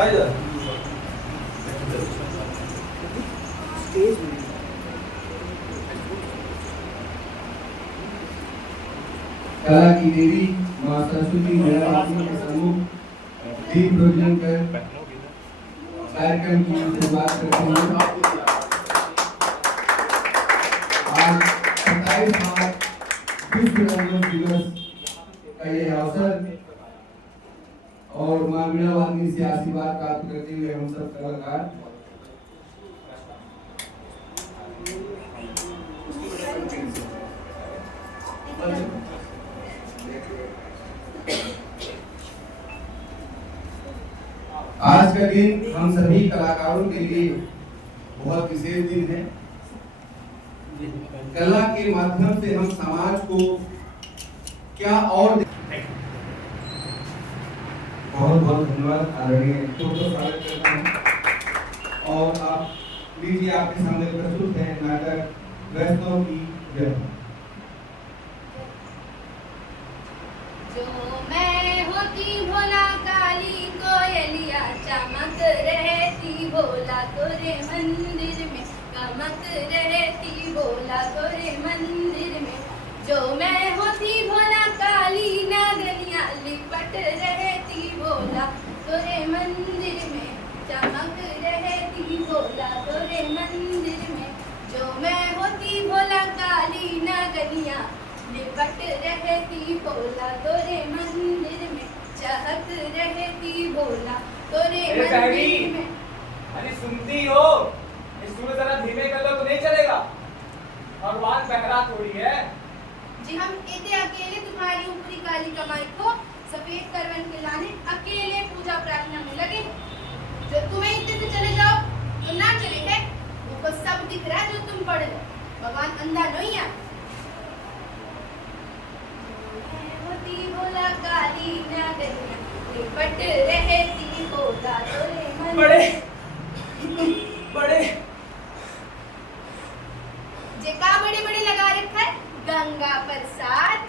कला की देवी मां सरस्वती मैडम के सम्मुख दीप प्रज्वलन कर कार्यक्रम की शुरुआत करते हैं। आज 27 मार्च विश्व रंगमंच दिवस का ये अवसर और मां वीणा वादनी से आशीर्वाद प्राप्त करते हुए हम सब कलाकार आज का दिन हम सभी कलाकारों के लिए बहुत विशेष दिन है। कला के माध्यम से हम समाज को क्या और बहुत बहुत धन्यवाद आदरणीय तो स्वागत करता हूँ। और आप लीजिए आपके सामने प्रस्तुत है नाटक वैष्णव की जय। जो मैं होती भोला काली कोयलिया चमक रहती भोला तोरे मंदिर में, चमक रहती भोला तोरे मंदिर में। जो मैं होती भोला काली नागनिया लिपट रहती भोला तोरे मंदिर में, चमक रहती भोला तोरे मंदिर में। जो मैं होती भोला काली नागनिया लिपट रहती भोला तोरे मंदिर में, चहक रहती भोला तोरे मंदिर में। अरे सुनती हो, इस सुर जरा धीमे कर लो तो नहीं चलेगा। भगवान बहरा थोड़ी है। जी हम इतने अकेले तुम्हारी ऊपरी काली कमाई को सफेद करवन के लाने अकेले पूजा प्रार्थना में लगे। जो तुम्हें इतने से चले जाओ तो ना चले है, वो सब दिख रहा है जो तुम पढ़ लो। भगवान अंधा नहीं है। भोला काली नागनिया लिपट रहती भोला तोरे मंदिर। बड़े जे का बड़े बड़े लगा रखा है गंगा प्रसाद।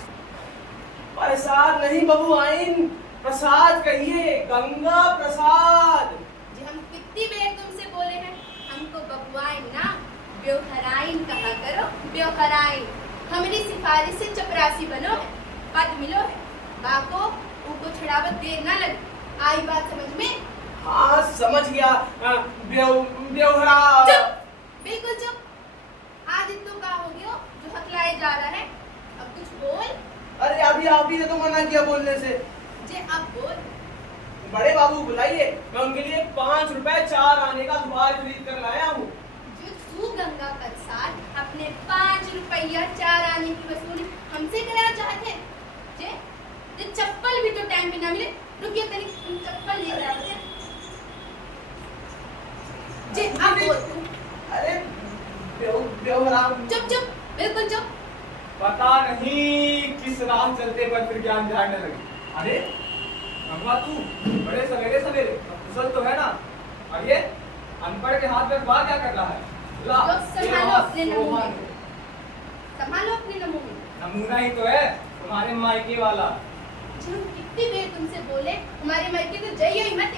प्रसाद नहीं बबुआइन, प्रसाद कहिए, गंगा प्रसाद। जी हम कितनी बेर तुमसे बोले हैं, हमको बबुआइन ना ब्योहराइन कहा करो, ब्योहराइन। हमारी सिफारिश से चपरासी बनो है, पद मिलो है, बाको ऊको छड़ावत देर ना लगे। आई बात समझ में? हाँ समझ गया। ब्योहरा। चुप, बिल्कुल चुप। आदित्य का हो गयो जो हकलाए जा रहा है, अब कुछ बोल। अरे अभी आप ही ने तो मना किया बोलने से। जे अब बोल। बड़े बाबू बुलाइए, मैं उनके लिए 5 रुपए 4 आने का अखबार खरीद कर लाया हूँ। जो तू गंगा प्रसाद अपने 5 रुपया 4 आने की वसूली हमसे कराना चाहते हैं। जे चप्पल भी तो टाइम पे ना मिले, रुकिए तनिक तुम चप्पल लेकर आओ। जे अब बोल तू। अरे ब्योहरा। चुप चुप, बिल्कुल चुप। पता नहीं किस राह चलते पर फिर ज्ञान झाड़ने लगी। अरे गंगा तू बड़े सवेरे सवेरे कुशल तो है ना? और ये अनपढ़ के हाथ में अखबार क्या कर रहा है? ला, संभालो अपने नमूने, संभालो अपने नमूने। नमूना ही तो है तुम्हारे मायके वाला। हम कितनी देर तुमसे बोले हमारे मायके तो जाइए ही मत।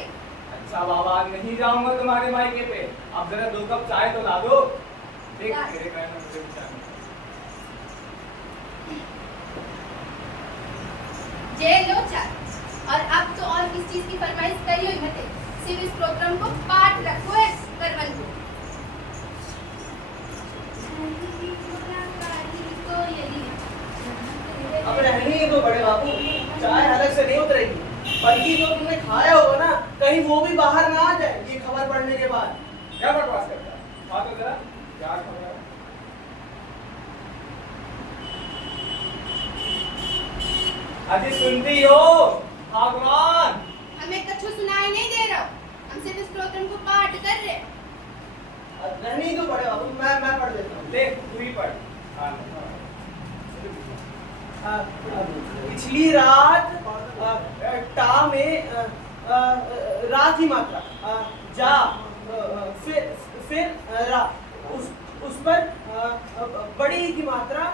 अच्छा बाबा नहीं जाऊंगा तुम्हारे मायके पे। अब जरा 2 कप चाय तो ला दो। देख तेरे कहने मुझे विचार जे लो चाय। और अब तो और किस चीज की फरमाइश करियो ही मत। सिर्फ इस प्रोग्राम को पाठ रखो है करवन को। अब रहनी है तो बड़े बाबू, चाय अलग से नहीं उतरेगी, बल्कि जो तुमने खाया होगा ना कहीं वो भी बाहर ना आ जाए ये खबर पढ़ने के बाद। क्या बकवास करता है? बात तो जरा क्या खबर है? अजी सुनती हो भगवान? हमें कछु सुनाई नहीं दे रहा। हम सिर्फ इस प्रोग्राम को पाठ कर रहे। नहीं तो बड़े बाबू मैं पढ़ देता हूँ। देख तू ही पढ़। पिछली रात टा में रा की मात्रा जा फिर रा उस पर बड़ी की मात्रा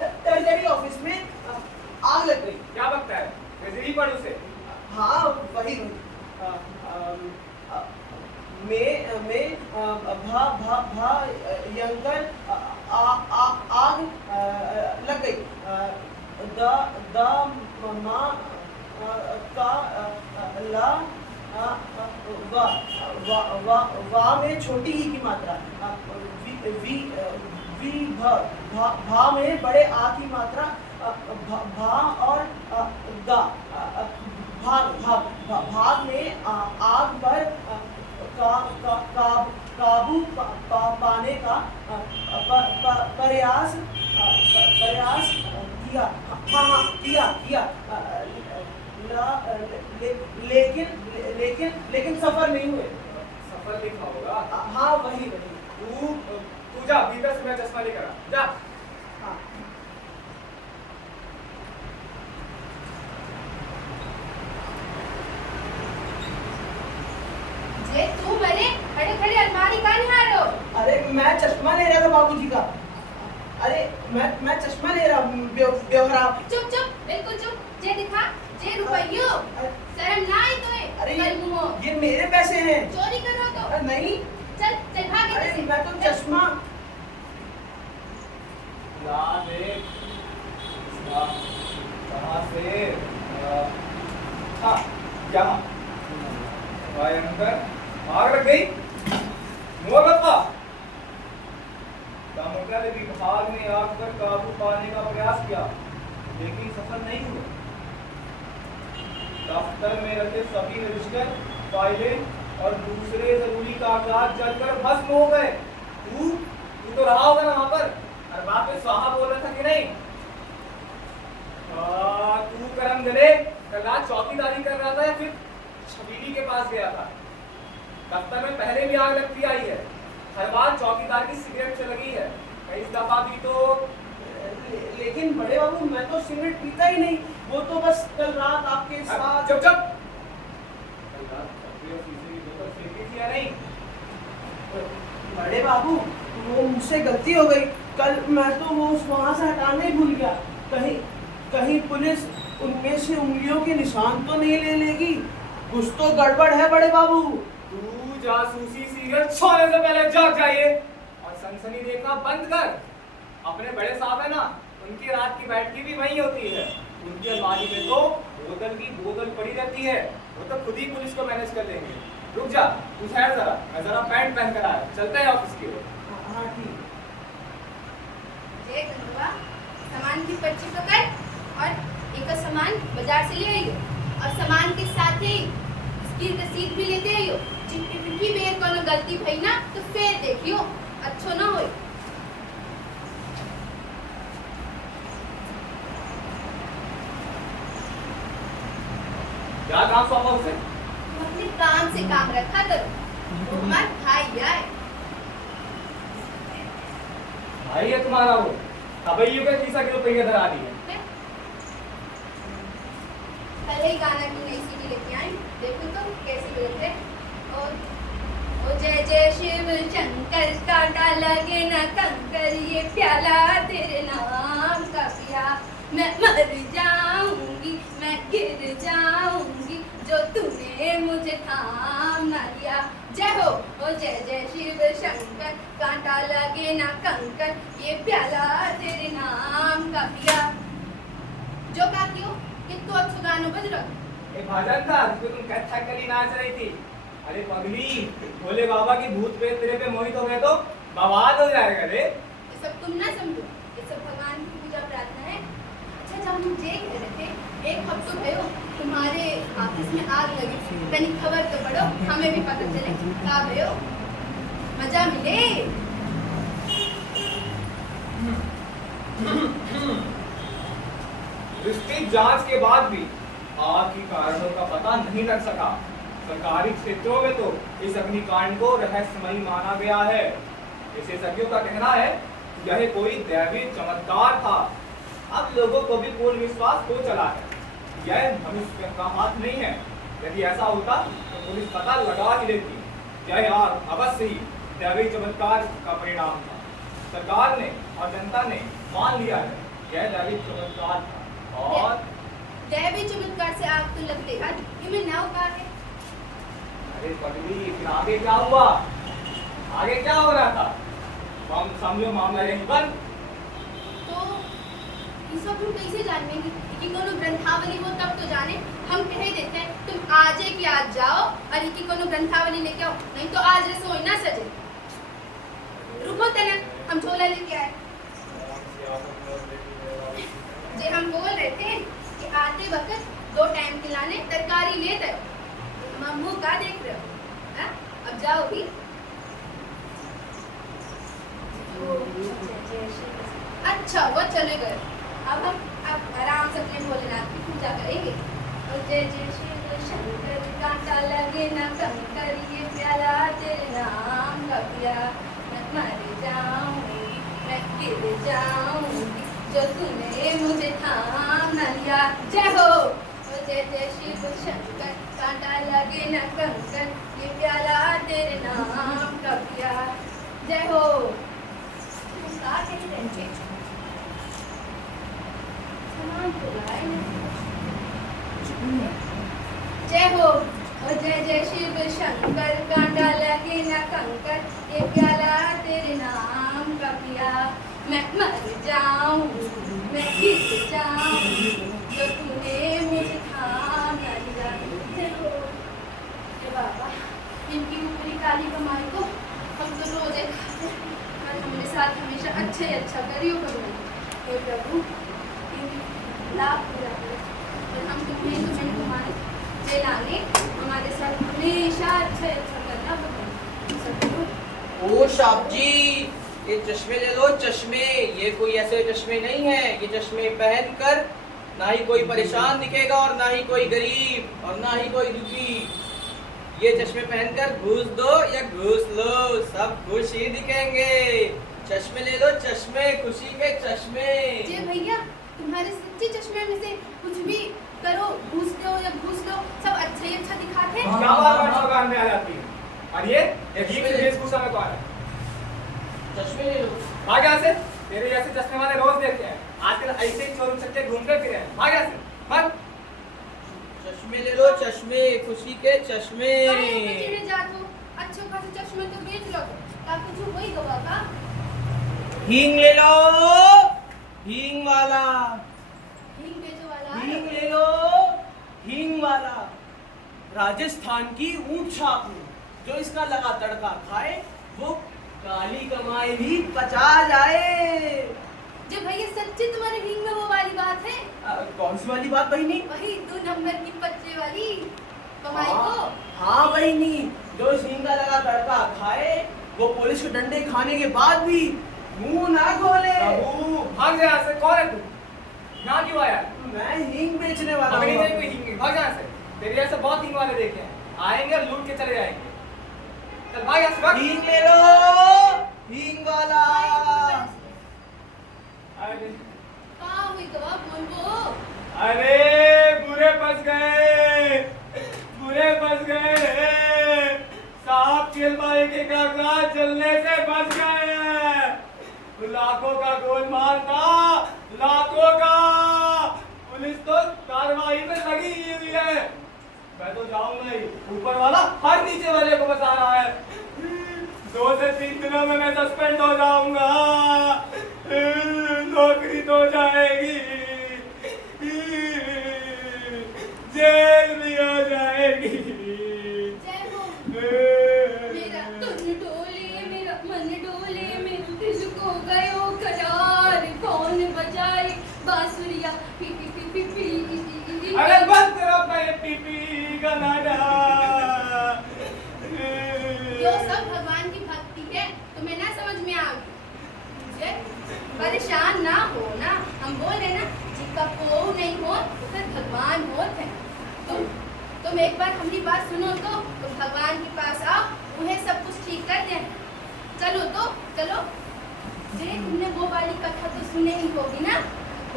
ट्रेजरी ऑफिस में आग लग गई। क्या बकता है? ट्रेजरी पढ़ उसे। हाँ वही में भयंकर आग लग गई। द मा का ला वा में छोटी ई की मात्रा, भा में बड़े आ की मात्रा, भा और गा भाग में आग पर काबू पाने का प्रयास किया। हाँ किया लेकिन सफल नहीं हुए। सफल लिखा होगा। हाँ वही तू जा भीतर से, मैं चश्मा लेकर आ जा। हाँ। जे तू मरे खड़े खड़े अलमारी का नहीं आ रहे हो? अरे मैं चश्मा ले रहा था बाबूजी का। अरे मैं चश्मा ले रहा हूँ बेवहरा। चुप बिल्कुल चुप। जे दिखा जे रुपयो, शर्म ना आई तो अरे मुंह। ये मेरे पैसे हैं। चोरी कर रहे हो तो? नहीं। चल भाग इधर अरे से। मैं तो चश्मा ला देख कहाँ से। हाँ यहाँ भयंकर आग लग गई। मोर बप्पा दामोदर विभाग ने आग पर काबू पाने का प्रयास किया लेकिन सफल नहीं हुए। दफ्तर में रखे सभी रजिस्टर, फाइलें और दूसरे जरूरी कागजात जलकर भस्म हो गए। तू तो रहा होगा ना वहां पर, और बाप पे स्वाहा बोल रहा था कि नहीं? तू करम गले कल रात चौकीदारी कर रहा था या फिर छबीली के पास गया था? दफ्तर में पहले भी आग लगती आई है, हर बार चौकीदार की सिगरेट से लगी है, कई दफा भी तो। लेकिन बड़े बाबू मैं तो सिगरेट पीता ही नहीं, वो तो बस कल रात आपके साथ। चुप कल रात शीशे की बोतल फेंकी थी या नहीं? बड़े बाबू वो मुझसे गलती हो गई। कल मैं तो वो वहां से हटाने ही भूल गया। कहीं पुलिस उनमें से उंगलियों के निशान तो नहीं ले लेगी? कुछ तो गड़बड़ है बड़े बाबू। तू जासूसी सीरियल छोड़ने से पहले जाग जाइए और सनसनी देखना बंद कर। अपने बड़े साहब है ना, उनकी रात की बैठकी भी वही होती है। उनकी अलमारी में तो बोतल की बोतल पड़ी रहती है, वो तो खुद ही पुलिस को मैनेज कर लेंगे। रुक जा, तू ठहर जरा, मैं जरा पैंट पहन कर आया, चलते हैं ऑफिस की ओर। हाँ ठीक। जे गंगवा सामान की पर्ची पकड़ और एक सामान बाजार से ले आइयो, और सामान के साथ ही इसकी रसीद भी लेते आइयो। जिनकी बेर कोनो गलती भई ना तो फिर देखियो अच्छो ना होई। क्या काम सौंपा उसे? तुम अपने काम से काम रखा करो। वो मत भाई आए। भाई है तुम्हारा वो, तबैयों के 30 किलो पहिया धरा दी है। कल ही गाना की नई सीडी लेके आई, देखो तो कैसे बोलते। और ओ जय जय शिव शंकर कांटा लगे न कंकर, ये प्याला तेरे नाम का पिया, मैं मर जाऊंगी मैं गिर जाऊंगी जो तूने मुझे थाम ना लिया। जय हो ओ जय जय शिव शंकर कांटा लगे न कंकर, ये प्याला तेरे नाम का पिया। जो का क्यों कितना अच्छा गाना बज रहा। एक भजन था जिसमें तुम कथक कली नाच रही थी। अरे पगली, भोले बाबा की भूत प्रेत तेरे पे मोहित हो गए तो बवाल हो जाएगा रे। ये सब तुम ना समझो, ये सब भगवान की पूजा प्रार्थना है। अच्छा जब हम ये कह रहे थे, एक हफ्ता भयो तुम्हारे ऑफिस में आग लगी, मैंने खबर तो पढ़ो, हमें भी पता चले का भयो मजा मिले। विस्तृत जांच के बाद भी आग के कारणों का पता नहीं लग सका। सरकारी क्षेत्रों में तो इस अग्निकांड को रहस्यमयी माना गया है। विशेषज्ञों का कहना है कि यह कोई दैवी चमत्कार था। अब लोगों को भी पूर्ण विश्वास हो चला है यह मनुष्य का हाथ नहीं है। यदि ऐसा होता तो पुलिस पता लगा ही लेती। यह आग अवश्य ही दैवी चमत्कार का परिणाम था। सरकार ने और जनता ने मान लिया है यह दैवी चमत्कार था। और दैवी चमत्कार से आग तो लगते हैं, ये मैं नाव का है। अरे पगली, फिर आगे क्या हुआ? आगे क्या हो रहा था? हम समझो मामला यही बंद। तो ये सब हम कैसे जानेंगे कि कोनो ग्रंथावली हो तब तो जाने। हम कह देते हैं तुम आज है कि आज जाओ और की कोनो ग्रंथावली लेके आओ, नहीं तो आज रसोई ना सजे। रुको तना, हम झोला लेके आए। जे हम बोल रहे थे कि आते वक्त 2 टाइम खिलाने तरकारी ले दे, मम्मू का देख रहे हो? हाँ? अब जाओ भी। अच्छा वो चले गए। अब आराम से अपने भोलेनाथ की पूजा करेंगे। और जय जय शिव शंकर, कांटा लगे ना कंकर, ये प्याला तेरे नाम का पिया, मैं मर जाऊंगी, मैं गिर जाऊंगी, जो तूने मुझे थाम न लिया। जय हो। और जय जय शिव शंकर, कांटा लगे ना कंकर, ये प्याला तेरे नाम का पिया। जय हो। जय हो। और जय जय शिव शंकर, कांटा लगे न कंकर, ये प्याला तेरे नाम का पिया, मैं मर जाऊं, मैं गिर जाऊं, जो तूने मुझे थाम न लिया। जय हो। जय बाबा, इनकी ऊपरी काली कमाई को हम तो रोज एक खाते हैं, और हमारे साथ हमेशा अच्छा करियो करो। हे प्रभु, लाभ पूरा करो, और हम तुम्हें तुम्हारे चलाने हमारे साथ हमेशा अच्छा करना पड़ेगा। ओ साहब जी, ये चश्मे ले लो, चश्मे। ये कोई ऐसे चश्मे नहीं है। ये चश्मे पहनकर ना ही कोई परेशान दिखेगा और ना ही कोई गरीब और ना ही कोई दुखी। ये चश्मे पहनकर घूस दो या घूस लो, सब खुश ही दिखेंगे। चश्मे ले लो, चश्मे, खुशी के चश्मे। जी भैया, तुम्हारे सच्चे चश्मे में से कुछ भी करो, घूस लो या घूस लो, सब अच्छा ही अच्छा दिखाते हैं। क्या बार-बार दुकान में आ जाती है? और ये अजीब से वेशभूषा में कौन है? चश्मे ले लो। भाग यहाँ से। तेरे जैसे चश्मे वाले रोज देखते हैं। आजकल ऐसे ही चोर चक्के घूमते फिरे हैं। भाग यहाँ से। भाग। चश्मे ले लो, चश्मे, खुशी के चश्मे। कहीं जात हो, अच्छे खासे चश्मे तो बेच लो, ताकि जो वही गवा का। हींग ले लो, हींग वाला। हींग बेचो वाला। हींग ले लो, हींग वाला। राजस्थान की ऊंट छाप में जो इसका लगा तड़का खाए, वो काली कमाई भी पचा जाए। जो भैया सच्ची तुम्हारे हींग में वो वाली बात है? कौन सी वाली बात बहिनी? वही 2 नंबर की पच्चे वाली कमाई को। हाँ बहिनी, जो इस हींग का लगा तड़का खाए, वो पुलिस के डंडे खाने के बाद भी मुंह ना खोले। बाबू, भाग जा यहाँ से। कौन है तू? यहाँ क्यों आया? मैं हींग बेचने वाला हमें नहीं हूँ। चाहिए कोई हींग। भाग यहाँ से। तेरे जैसे बहुत हींग वाले देखे हैं। आएंगे और लूट के चले जाएंगे। चल भाग यहाँ से, भाग। हींग ले लो, हींग वाला। अरे कहाँ हुई गवा, बोल वो। अरे बुरे फंस गए, बुरे फंस गए। साहब केलवाई के कागजात जलने से बच गए। लाखों का गोलमाल था, लाखों का। पुलिस तो कार्रवाई में लगी हुई है। मैं तो जाऊंगा ही। ऊपर वाला हर नीचे वाले को बता रहा है। 2 से 3 दिनों में मैं सस्पेंड हो जाऊंगा। नौकरी तो जाएगी, जेल भी हो जाएगी। जय हो। मेरा तन डोले, मेरा मन डोले, मेरे दिल को गयो करार, कौन बजाए बांसुरिया, पी पी पी पी पी। अरे बंद करो अपना ये पीपी का नाटक। जो सब भगवान की भक्ति है, तुम्हें ना समझ में आ गई। परेशान ना हो ना, हम बोल रहे ना, जिसका को नहीं हो तो फिर भगवान होते हैं। तुम एक बार हमारी बात सुनो तो भगवान के पास आओ, उन्हें सब कुछ ठीक कर दें। चलो तो चलो। जे तुमने वो वाली कथा तो सुनी ही होगी ना,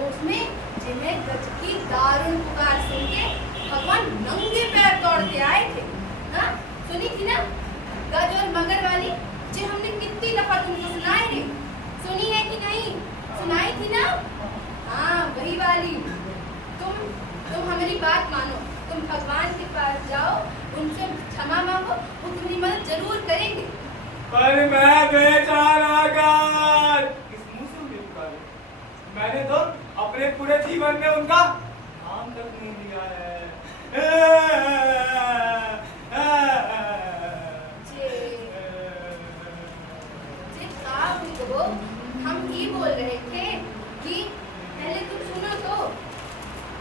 उसमें जिन्हें गज की दारुण पुकार सुन के भगवान नंगे पैर दौड़ते आए थे। हाँ, सुनी थी ना गज और मगर वाली, जो हमने कितनी दफा तुमको सुनाई रे। सुनी है कि नहीं? सुनाई थी ना? हाँ, वही वाली। तुम हमारी बात मानो, तुम भगवान के पास जाओ, उनसे क्षमा मांगो, वो तुम्हारी मदद जरूर करेंगे। पर मैं बेचारा गार किस मुंह से उन्हें पुकारूं? मैंने तो अपने पूरे जीवन में उनका नाम तक नहीं लिया है। हम ये बोल रहे थे कि पहले तुम सुनो तो,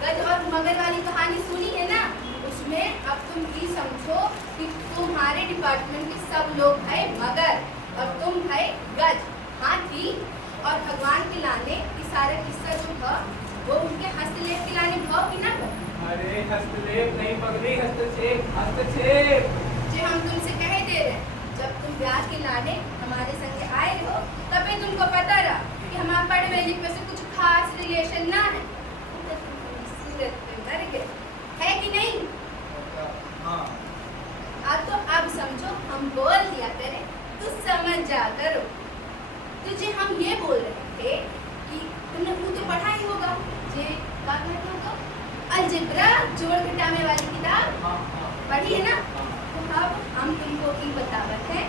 गज और मगर वाली कहानी सुनी है ना, उसमें अब तुम ये समझो कि तुम्हारे डिपार्टमेंट के सब लोग है मगर और तुम है गज, हाथी, और भगवान के लाने ये सारा किस्सा जो था वो उनके हस्तलेख के लाने भाव कि ना। अरे हस्तलेख नहीं पगड़ी, हस्तक्षेप हस्तक्षेप। जो हम तुमसे कह दे रहे हैं, जब तुम ब्याज के लाने हमारे संग आए हो तभी तुमको पता रहा कि हमारा पढ़ लिखने से कुछ खास रिलेशन ना है, तो तुम सूरत पे मर गए, है कि नहीं? हाँ। तो अब समझो हम बोल दिया करें तो समझ जा करो। तुझे हम ये बोल रहे थे कि तुमने खुद तो पढ़ा ही होगा, जे क्या कहते हो अलजेब्रा, जोड़ घटाने वाली किताब पढ़ी है ना। तो अब हम तुमको की बतावत है,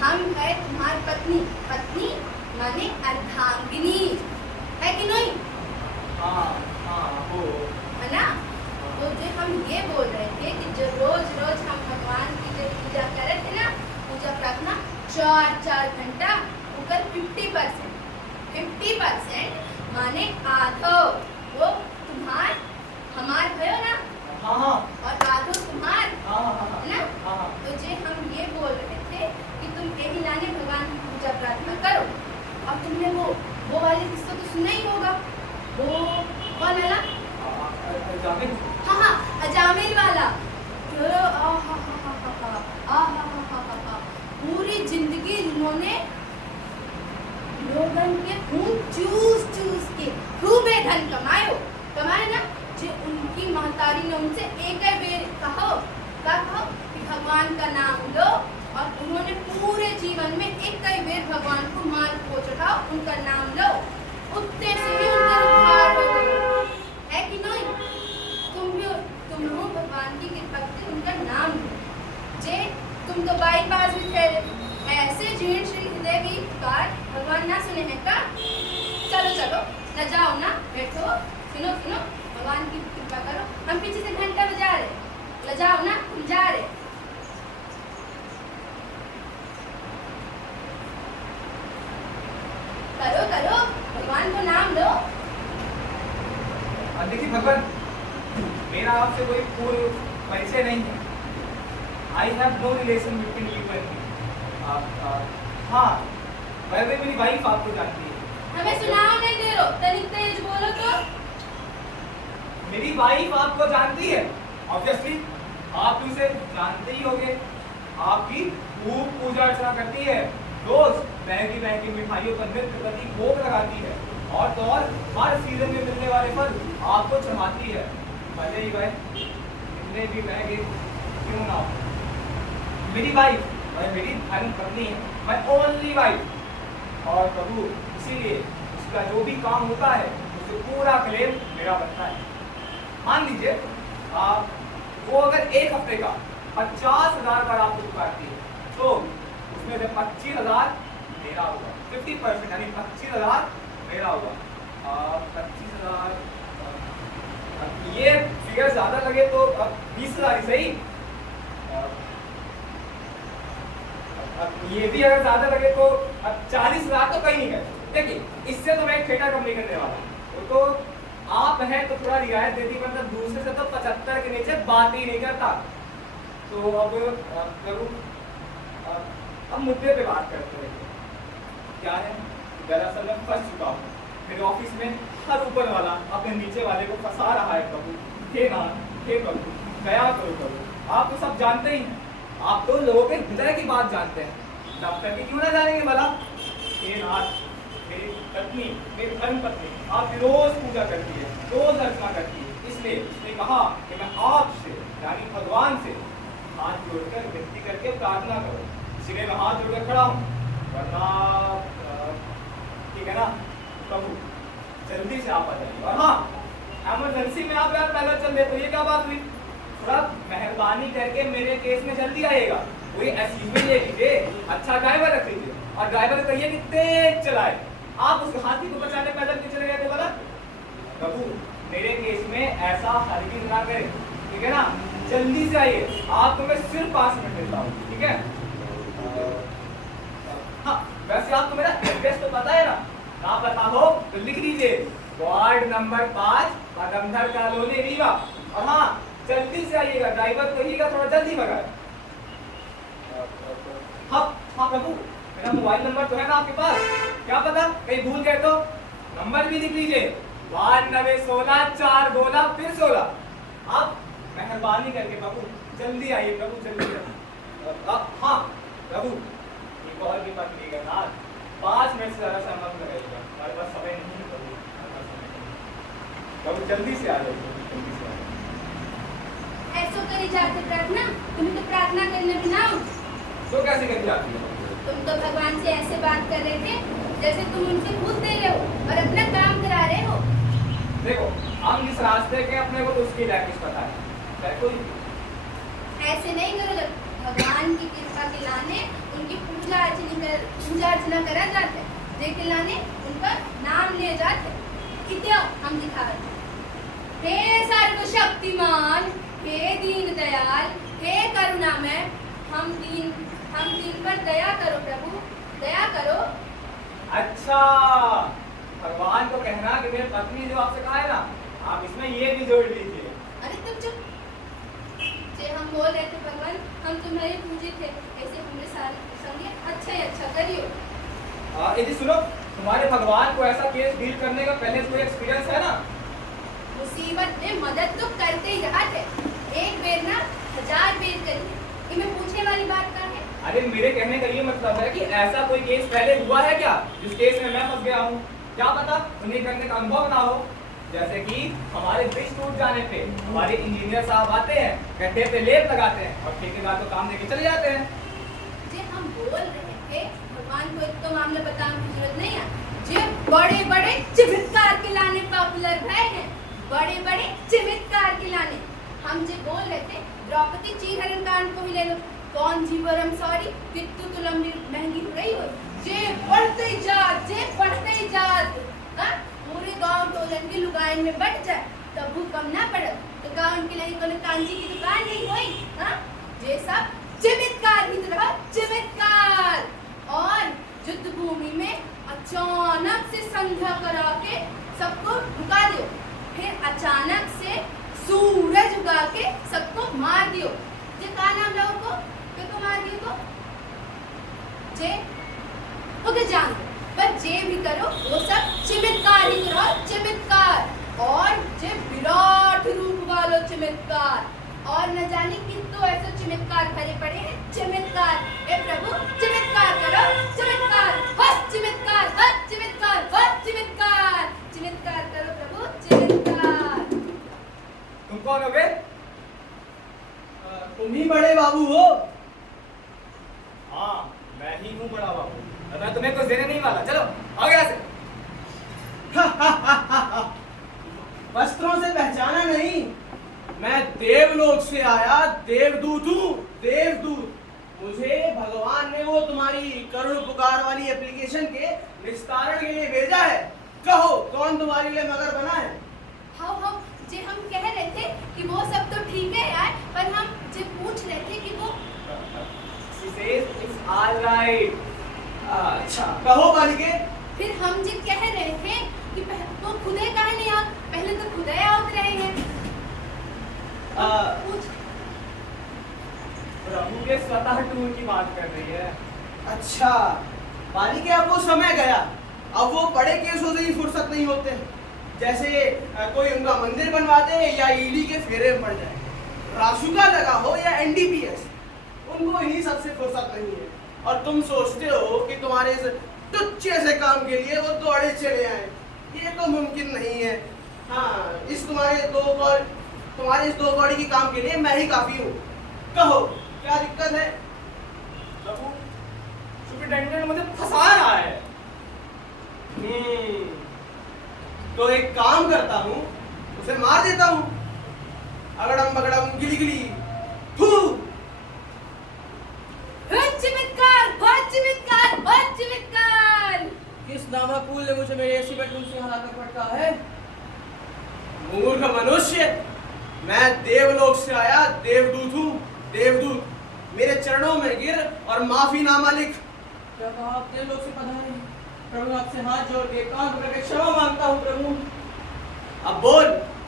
हम है तुम्हारी पत्नी, पत्नी माने अर्धांगिनी, है कि नहीं? वो है ना। तो जो हम ये बोल रहे थे कि जो रोज रोज हम भगवान की जो पूजा करे थे ना, पूजा प्रार्थना 4-4 घंटा उकर 50% माने आधो वो तुम्हार हमार भयो ना, और आधो तुम्हार है ना। तो जे हम ये बोल रहे थे कि तुम यही लाने भगवान की पूजा प्रार्थना करो। अब तुमने वो वाले किस्सा तो सुना ही होगा, वो कौन वाला? हाँ, अजामिल वाला। पूरी जिंदगी उन्होंने लोगन के खून चूस चूस के खूबे धन कमाए ना। जो उनकी महतारी ने उनसे एक ही बेर कहो कि भगवान का नाम लो, और उन्होंने पूरे जीवन में एक ही बेर भगवान को माल को चढ़ाओ, उनका नाम लो, उतने से भी उनका उद्धार हो गया, है कि नहीं? तुम हो भगवान की कृपा से उनका नाम लो। जे तुम तो बाईपास भी थे, ऐसे जीर्ण श्री हृदय की पुकार भगवान ना सुने हैं का? चलो न जाओ ना, बैठो, सुनो भगवान की कृपा करो। हम पीछे से घंटा बजा रहे, ल जाओ ना, तुम जा रहे। करो भगवान को नाम लो। देखिए भगवान, मेरा आपसे कोई पूर्व परिचय नहीं है। I have no relation between you and me. हाँ, वैसे मेरी वाइफ आपको जानती है। हमें सुनाओ नहीं दे रहो, तनिक तेज बोलो तो। मेरी वाइफ आपको जानती है, ऑब्वियसली आप उसे जानते ही होंगे। आपकी खूब पूजा अर्चना करती है, रोज महंगी मिठाइयों पर नृत्य करती, भोग लगाती है, और तो और हर सीजन में मिलने वाले फल आपको चढ़ाती है। भले ही वह कितने भी महंगे क्यों ना हो। मेरी वाइफ और मेरी धर्म पत्नी है, मैं ओनली वाइफ। और प्रभु इसीलिए उसका जो भी काम होता है उससे पूरा क्लेम मेरा बनता है। मान लीजिए वो अगर एक हफ्ते का 50,000 बार आपको पुकारती है, तो उसमें से 25,000 मेरा होगा, 50% यानी 25,000 मेरा होगा। 25,000, ये फिगर ज्यादा लगे तो 20,000 ही सही। ये भी अगर ज्यादा लगे तो 40,000 तो कहीं नहीं गए। देखिए, इससे तो मैं एक ठेका कम नहीं करने वाला। तो आप हैं तो थोड़ा रियायत दे दी, मतलब दूसरे से तो 75 के नीचे बात ही नहीं करता। तो अब जरूर अब मुद्दे पे बात करते हैं। क्या है, दरअसल मैं फंस चुका हूँ। मेरे ऑफिस में हर ऊपर वाला अपने नीचे वाले को फंसा रहा है। प्रभु हे नाथ, हे प्रभु दया करो प्रभु। आप तो सब जानते ही हैं, आप तो लोगों के हृदय की बात जानते हैं, डॉक्टर की क्यों ना जानेंगे भला। हे नाथ, मेरी पत्नी, मेरी धर्म पत्नी आपकी रोज पूजा करती है, रोज अर्चना करती है, इसलिए उसने कहा कि मैं आपसे यानी भगवान से हाथ जोड़कर विनती करके प्रार्थना करो। इसलिए मैं हाथ जोड़कर खड़ा हूँ, वरना ठीक है ना प्रभु, जल्दी से आप आ जाइए। और हाँ, एमरजेंसी में आप यार पैदल चल रहे, तो ये क्या बात हुई? थोड़ा मेहरबानी करके मेरे केस में जल्दी आइएगा। कोई एसयूवी ले लीजिए, अच्छा ड्राइवर रख लीजिए और ड्राइवर को कहिए कि तेज चलाए। आप उस हाथी को बचाने पैदल क्यों चले गए थे बोला? बाबू मेरे केस में ऐसा हरगिज ना करें, ठीक है ना? जल्दी से आइए, आपको मैं सिर्फ 5 मिनट देता हूँ, ठीक है? हाँ, वैसे आपको मेरा एड्रेस तो पता है ना? ना पता हो तो लिख लीजिए, ward number 5, Padamdhar colony, Rewa. और हाँ, जल्दी से आइएगा, ड्राइवर को कहिएगा थोड़ा जल्दी भगाए। हाँ हाँ प्रभु, मेरा मोबाइल नंबर तो है ना आपके पास? क्या पता कहीं भूल गए तो नंबर भी लिख लीजिए, 9216 4 गोला फिर 16। आप मेहरबानी करके प्रभु जल्दी आइए, प्रभु जल्दी आइए। हाँ प्रभु, एक और भी बात नहीं करना, 5 मिनट से ज़्यादा समय मत लगाइएगा, हमारे पास समय नहीं है प्रभु, प्रभु जल्दी से आ जाइए, जल्दी से आ जाइए। ऐसो करी जाते प्रार्थना, तुम्हें तो प्रार्थना करने भी ना हो। तो कैसे कर जाती है? तुम तो भगवान से ऐसे बात कर रहे थे जैसे तुम उनसे घूस दे रहे हो और अपना काम करा रहे हो। देखो, हम जिस रास्ते के अपने को तो उसकी लैंग्वेज पता है, कोई ऐसे नहीं करो, जब भगवान की कृपा के लाने उनकी पूजा अर्चना करा जाते है, देखे लाने उनका नाम लिए जाते, कितना हम दिखा रहे। हे सर्वशक्तिमान, हे दीन दयाल, हे करुणामय, हम दीन पर दया करो प्रभु, दया करो। अच्छा, भगवान को कहना कि मेरी पत्नी जो आपसे कहा है ना, आप इसमें ये भी जोड़ लीजिए। अरे तुम चुप, जे हम बोल रहे थे भगवान हम तुम्हारे पूजे थे, ऐसे हमारे साथ संगे अच्छा करियो। यदि सुनो, तुम्हारे भगवान को ऐसा केस डील करने का पहले कोई एक्सपीरियंस है ना? मुसीबत में मदद तो करते ही रहा थे, एक बेर ना 1000 बेर करिए, इनमें पूछने वाली बात क्या है? अरे मेरे कहने का ये मतलब है कि ऐसा कोई केस पहले हुआ है क्या जिस केस में मैं फंस गया हूँ? क्या पता उन्हें करने का अनुभव ना हो। जैसे कि हमारे ब्रिज टूट जाने पे हमारे इंजीनियर साहब आते हैं, गड्ढे पे लेप लगाते हैं और ठेकेदार को काम देके चले जाते हैं। जे हम बोल रहे थे भगवान को एक तो मामला बताने की जरूरत नहीं है, जे बड़े बड़े चमत्कार के लाने पॉपुलर भय हैं, बड़े बड़े चमत्कार के लाने। हम जे बोल रहे थे द्रौपदी चीरहरण कांड को भी ले लो, कौन जी परम सॉरी कितु तो लंबी महंगी हो रही हो, जे बढ़ते ही जात पूरे गांव टोलन की लुगाइन में बट जाए तब भूकंप ना पड़े तो गांव के लिए कोई कांजी की दुकान नहीं हुई। हाँ, ये सब चमत्कार की तरह चमत्कार। और युद्ध भूमि में अचानक से संध्या करा के सबको रुका दियो, फिर अचानक से सूरज उगा के सबको मार दियो। जे का नाम लो को मार दियो को जे ओके जान दो, पर जे भी करो वो सब चमत्कार ही करो, चमत्कार। और जे विराट रूप वालो चमत्कार, और न जाने कितने ऐसे चमत्कार भरे पड़े हैं, चमत्कार। ए प्रभु चमत्कार करो, चमत्कार, बस चमत्कार, बस चमत्कार, बस चमत्कार, चमत्कार करो प्रभु, चमत्कार। तुम कौन हो बे? तुम ही बड़े बाबू हो। हाँ, मैं ही हूँ बड़ा बाबू, मैं तुम्हें कुछ देने नहीं वाला। चलो आओ यहाँ से। वस्त्रों से पहचाना नहीं, मैं देवलोक से आया, देवदूत हूँ, देवदूत। मुझे भगवान ने वो तुम्हारी करुण पुकार वाली एप्लीकेशन के निस्तारण के लिए भेजा है। कहो कौन तुम्हारे लिए मगर बना है? हाँ, जे हम कह रहे थे कि वो सब तो ठीक है यार, पर हम जे पूछ रहे थे कि वो She says it's all right. अच्छा कहो बालिके। फिर हम जे कह रहे थे कि वो खुदे काहे नहीं आते, पहले तो खुदे आउत रहे हैं। पूछ। प्रभु के स्वतः टूर की बात कर रही है। अच्छा बालिके, अब वो समय गया, अब वो बड़े केसों से ही फुर्सत नहीं होते। जैसे कोई उनका मंदिर बनवा दे या ईडी के फेरे में पड़ जाए, रासुका लगा हो या एनडीपीएस, उनको इन्हीं सबसे फुर्सत नहीं है। और तुम सोचते हो कि तुम्हारे इस तुच्छ से काम के लिए वो दौड़े चले आए, ये तो मुमकिन नहीं है। हाँ, तुम्हारे इस दो कौड़ी की काम के लिए मैं ही काफी हूँ। कहो क्या दिक्कत है? प्रभु, सुपरिटेंडेंट मुझे फंसा रहा है। तो एक काम करता हूँ, उसे मार देता हूँ। अगड़म बगड़म गिली गिली उसी बेडरूम से यहाँ लाकर पड़ता है? मूर्ख मनुष्य, मैं देवलोक से आया देवदूत हूँ, देवदूत। मेरे चरणों में गिर और माफीनामा लिख। क्या कहा आप देवलोक से पधारे? प्रभु आपसे हाथ जोड़ के कान पकड़ के क्षमा मांगता हूँ प्रभु। अब बोल,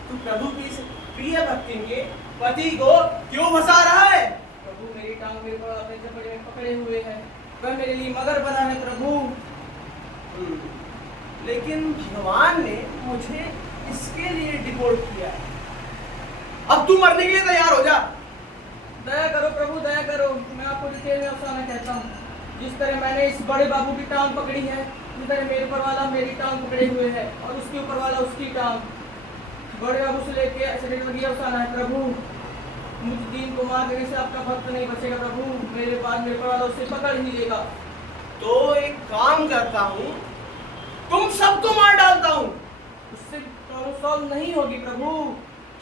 तू प्रभु की इस प्रिय भक्ति के पति को क्यों फंसा रहा है? प्रभु मेरी टांग मेरे को अपने जबड़े में पकड़े हुए है, वह मेरे लिए मगर बना है प्रभु। लेकिन भगवान ने मुझे इसके लिए डिपोर्ट किया है। अब तू मरने के लिए तैयार हो जा। दया करो प्रभु, दया करो। मैं आपको डिटेल में अफसाना कहता हूँ। जिस तरह मैंने इस बड़े बाबू की टांग पकड़ी है, उसी तरह मेरे ऊपर वाला मेरी टांग पकड़े हुए है और उसके ऊपर वाला उसकी टांग। बड़े बाबू से लेके एक्सीडेंट में दिया अफसाना है प्रभु। मुझ दीन को मार देने से आपका भक्त नहीं बचेगा प्रभु। मेरे बाद मेरे ऊपर वाला उसे पकड़ ही लेगा। तो एक काम करता हूँ, तुम सबको मार डालता हूँ। उससे प्रॉब्लम सॉल्व नहीं होगी प्रभु।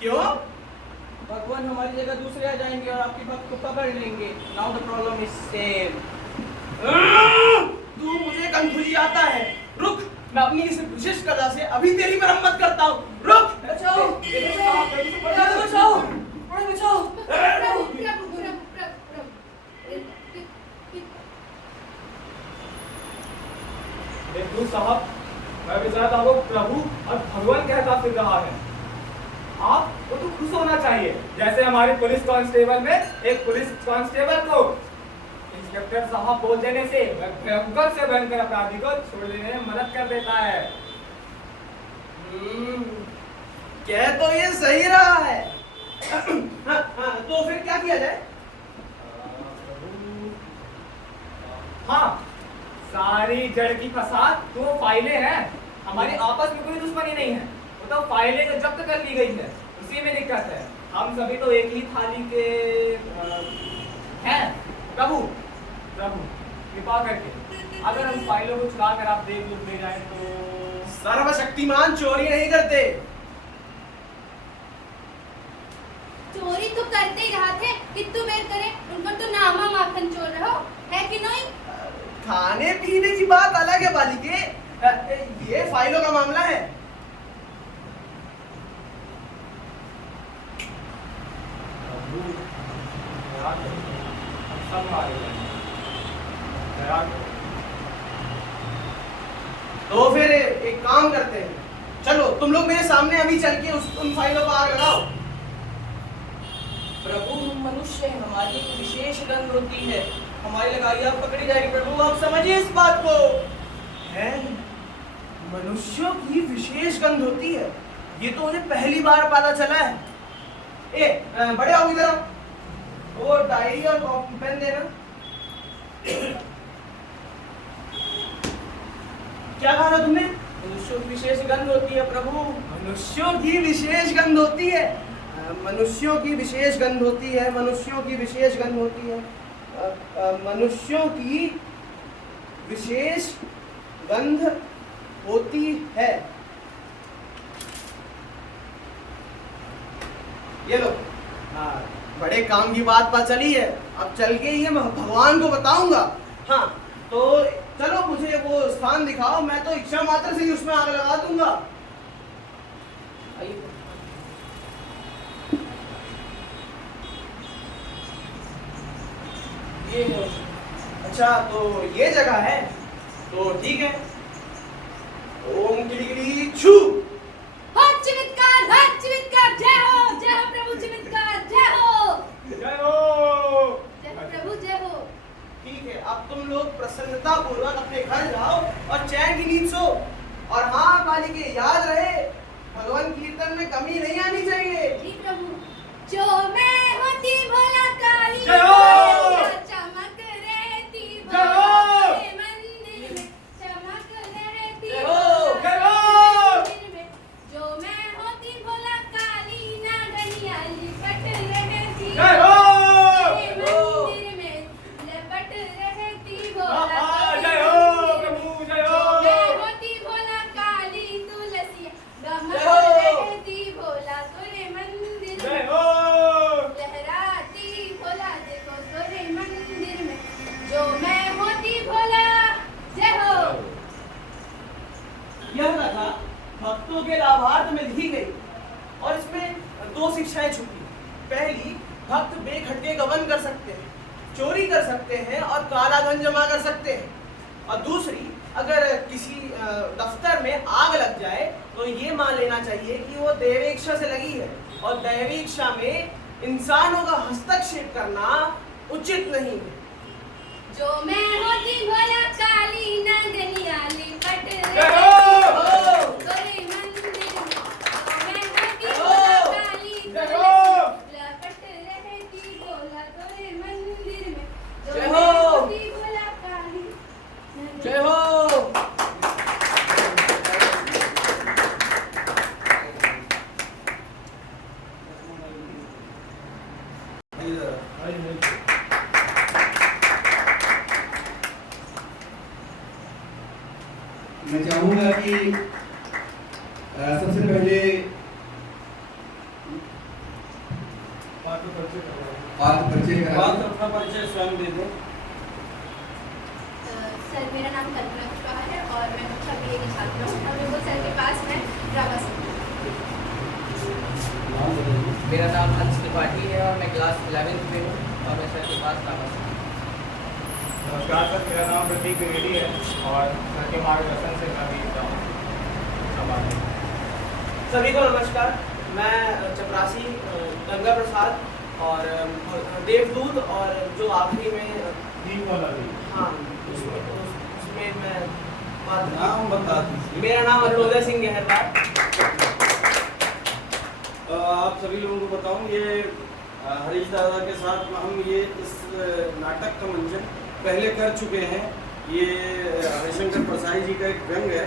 क्यों? भगवान हमारी जगह दूसरे आ जाएंगे और आपके भक्त को पकड़ लेंगे। Now the problem is same. तू मुझे कंफ्यूज आता है। रुक, मैं अपनी इस विशेष कला से अभी तेरी मरम्मत करता हूँ। रुक। बचाओ, बचाओ, बचाओ, बचाओ। देवदूत साहब, मैं विचारता हूँ प्रभु और भगवान कहता फिर रहा है। आपको तो खुश होना चाहिए, जैसे हमारे पुलिस कांस्टेबल में एक पुलिस कांस्टेबल को इंस्पेक्टर साहब बोल देने से भयंकर से भयंकर अपराधी को छोड़ देने में मदद कर देता है। कह तो ये सही रहा है। हाँ, तो फिर क्या किया जाए? हाँ, सारी जड़ की फसाद तो फाइलें हैं। हमारी आपस में कोई दुश्मनी नहीं है, वो तो फाइलें जो जब्त कर ली गई है उसी में दिक्कत है। हम सभी तो एक ही थाली के हैं। प्रभु प्रभु कृपा करके अगर हम फाइलों को चुरा कर आप देवदूत ले जाएं तो। सर्वशक्तिमान चोरी नहीं करते। चोरी तो करते ही रहा थे, कितु बेर करे। उनको तो नामा माखन चोर रहो है कि नहीं? खाने पीने की बात अलग है बालिके, ये फाइलों का मामला है। सब मारे जाएंगे। तो फिर एक काम करते हैं, चलो तुम लोग मेरे सामने अभी चल के उन फाइलों को आग लगाओ। प्रभु हम मनुष्य हैं, हमारी एक विशेष गंध होती है, हमारी लगाई आप पकड़ी जाएगी प्रभु। आप समझिए इस बात को। है, मनुष्यों की विशेष गंध होती है, ये तो मुझे पहली बार पता चला है। बड़े आओ इधर आओ, वो डायरी और पेन देना। क्या कहा था तुमने? मनुष्यों की विशेष गंध होती है प्रभु। मनुष्यों की विशेष गंध होती है, मनुष्यों की विशेष गंध होती है, मनुष्यों की विशेष गंध होती है, मनुष्यों की विशेष गंध होती है। ये लो, बड़े काम की बात पता चली है। अब चल के ये मैं भगवान को बताऊंगा। हाँ, तो चलो मुझे वो स्थान दिखाओ, मैं तो इच्छा मात्र से ही उसमें आग लगा दूंगा। आइए। ये है। अच्छा, तो ये जगह है, तो ठीक है। ओम गिली छू। हो चमत्कार, जय हो प्रभु चमत्कार, जय हो प्रभु, जय हो। ठीक है, अब तुम लोग प्रसन्नता पूर्वक अपने घर जाओ और चैन की नींद सो। और हाँ बालिके, याद रहे भगवान कीर्तन में कमी नहीं आनी चाहिए। जी प्रभु। जो मैं होती भोला काली, जय हो। चमक रहती जय हो। भोले मंदिर में, चमक रहती जय हो। जय हो। मंदिर में। जो मैं होती भोला काली, नागनिया लिपट रहती जय हो। मंदिर में, लिपट रहती भोला जय हो प्रभु, जय हो। जो मैं होती भोला काली, तुलसी गमक जय हो। रहती भोला तुरे मंदिर में। जय हो। लहराती एक्सटॉर्शन कर सकते हैं, चोरी कर सकते हैं और काला धन जमा कर सकते हैं। और दूसरी, अगर किसी दफ्तर में आग लग जाए तो ये मान लेना चाहिए कि वो दैवी इच्छा से लगी है, और दैवी इच्छा में इंसानों का हस्तक्षेप करना उचित नहीं है। जो मैं होती भोला काली नंगनिया लिपट जय हो! तोरे मंदिर में। जो मैं होती भोला काली जय हो! लिपट रहती भोला तोरे मंदिर में। जो जय मैं हो! होती भोला काली जय हो। मैं चाहूंगा कि सबसे पहले पात्र परिचय करा। अपना परिचय स्वयं दे दो। सर, मेरा नाम कल्पना कुशवाहा है और मैं कक्षा BA की छात्रा हूँ और बिल्कुल सर के पास मैं ड्रामा सीखती हूँ। मेरा नाम हंस त्रिपाठी है और मैं क्लास 11th में हूँ और मैं सर के पास ड्रामा सीखता हूँ। नमस्कार सर, मेरा नाम प्रतीक द्विवेदी है और सर के मार्गदर्शन से मैं भी संभाल सभी को नमस्कार। मैं चपरासी गंगा प्रसाद और देवदूत और जो आखिरी में हाँ उसमें मैं नाम बता दीजिए। मेरा नाम अरुणोदय सिंह गहरवार। आप सभी लोगों को बताऊं, ये हरीश दादा के साथ हम ये इस नाटक का मंचन पहले कर चुके हैं। ये हरिशंकर प्रसाई जी का एक व्यंग है